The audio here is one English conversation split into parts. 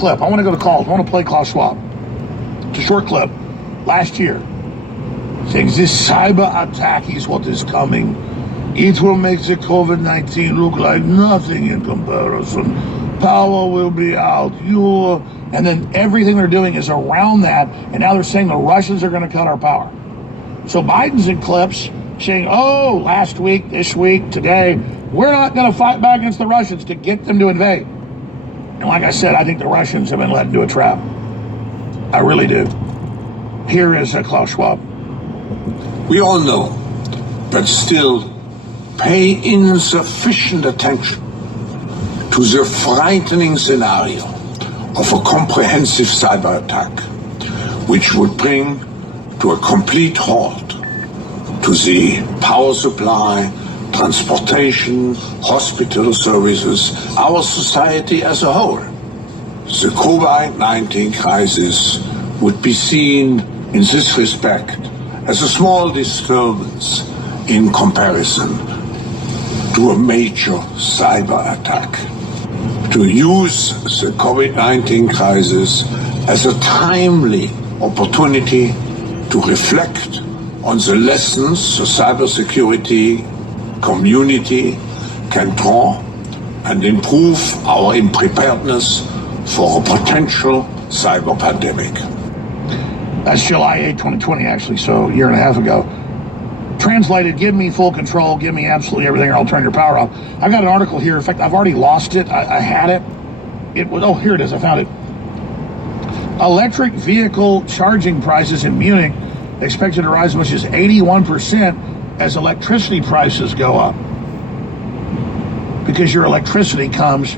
clip. I want to go to calls. I want to play Klaus Schwab. It's a short clip. Last year, saying this cyber attack is what is coming. It will make the COVID-19 look like nothing in comparison. Power will be out. And then everything they're doing is around that. And now they're saying the Russians are going to cut our power. So Biden's in clips saying, oh, last week, this week, today, we're not going to fight back against the Russians to get them to invade. And like I said, I think the Russians have been led into a trap. I really do. Here is Klaus Schwab. We all know, but still pay insufficient attention to the frightening scenario of a comprehensive cyber attack, which would bring to a complete halt to the power supply, transportation, hospital services, our society as a whole. The COVID-19 crisis would be seen in this respect as a small disturbance in comparison to a major cyber attack. To use the COVID-19 crisis as a timely opportunity to reflect on the lessons the cybersecurity community can draw and improve our preparedness for a potential cyber pandemic. That's July 8, 2020, actually, so a year and a half ago. Translated, give me full control, give me absolutely everything, or I'll turn your power off. I got an article here. In fact, I've already lost it. I had it. It was, oh, here it is. I found it. Electric vehicle charging prices in Munich expected to rise as much as 81% as electricity prices go up. Because your electricity comes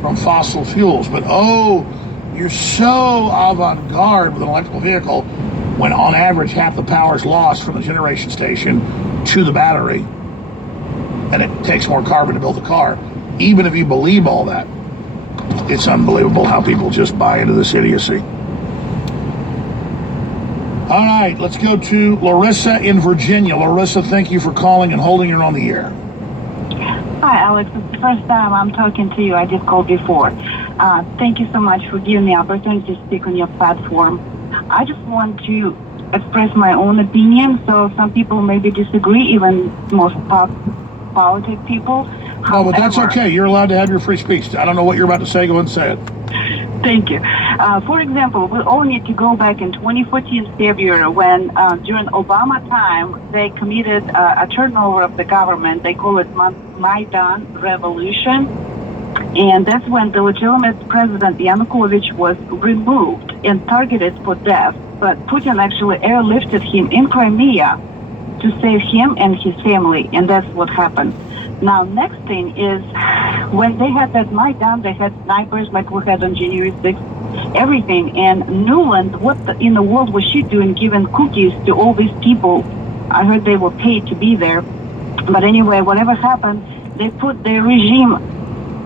from fossil fuels. But oh, you're so avant-garde with an electrical vehicle when on average half the power is lost from the generation station to the battery, and it takes more carbon to build the car. Even if you believe all that, it's unbelievable how people just buy into this idiocy. All right, let's go to Larissa in Virginia. Larissa, thank you for calling and holding her on the air. Hi, Alex. It's the first time I'm talking to you. I just called before. Thank you so much for giving me the opportunity to speak on your platform. I just want to express my own opinion, so some people maybe disagree, even most politic people. Oh, but that's okay. You're allowed to have your free speech. I don't know what you're about to say. Go ahead and say it. Thank you. For example, we all need to go back in 2014 February when during Obama time, they committed a turnover of the government. They call it Maidan Revolution. And that's when the legitimate president Yanukovych was removed and targeted for death. But Putin actually airlifted him in Crimea to save him and his family. And that's what happened. Now, next thing is, when they had that Maidan, they had snipers like we had on January 6th, everything. And Nuland, what in the world was she doing giving cookies to all these people? I heard they were paid to be there. But anyway, whatever happened, they put their regime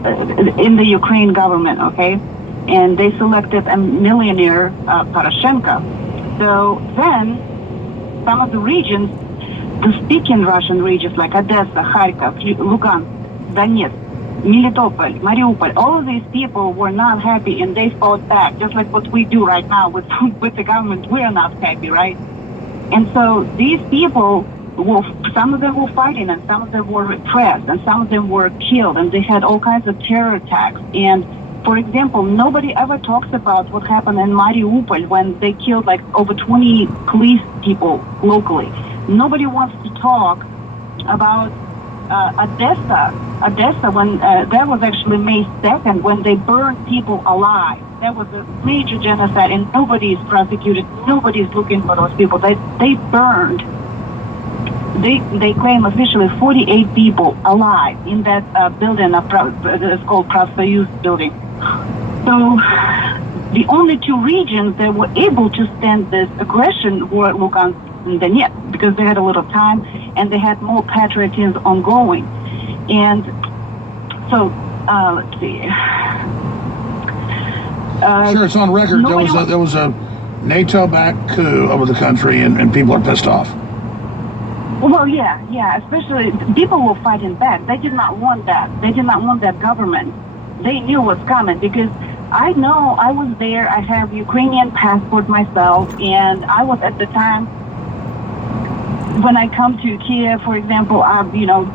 in the Ukraine government, okay? And they selected a millionaire, Poroshenko. So then, some of the regions, the speaking Russian regions like Odessa, Kharkov, Lugansk, Donetsk, Melitopol, Mariupol, all of these people were not happy and they fought back, just like what we do right now with the government. We're not happy, right? And so these people, some of them were fighting and some of them were repressed and some of them were killed and they had all kinds of terror attacks. And for example, nobody ever talks about what happened in Mariupol when they killed like over 20 police people locally. Nobody wants to talk about Odessa when that was actually May 2nd when they burned people alive. That was a major genocide and nobody is prosecuted. Nobody is looking for those people. They burned. They claim officially 48 people alive in that building. It's called Prosoyuz building. So the only two regions that were able to stand this aggression were Lugansk and Donetsk because they had a little time and they had more patriotism ongoing. And so, let's see. Sure, it's on record. There was a NATO-backed coup over the country and people are pissed off. Well, yeah, especially people were fighting back. They did not want that. They did not want that government. They knew what's coming because I know I was there. I have Ukrainian passport myself, and I was at the time when I come to Kiev, for example,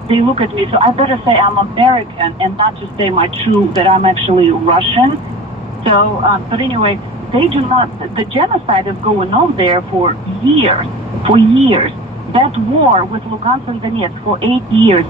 they look at me, so I better say I'm American and not just say that I'm actually Russian. So, but anyway, they do not, the genocide is going on there for years. That war with Lugansk and Donetsk for 8 years.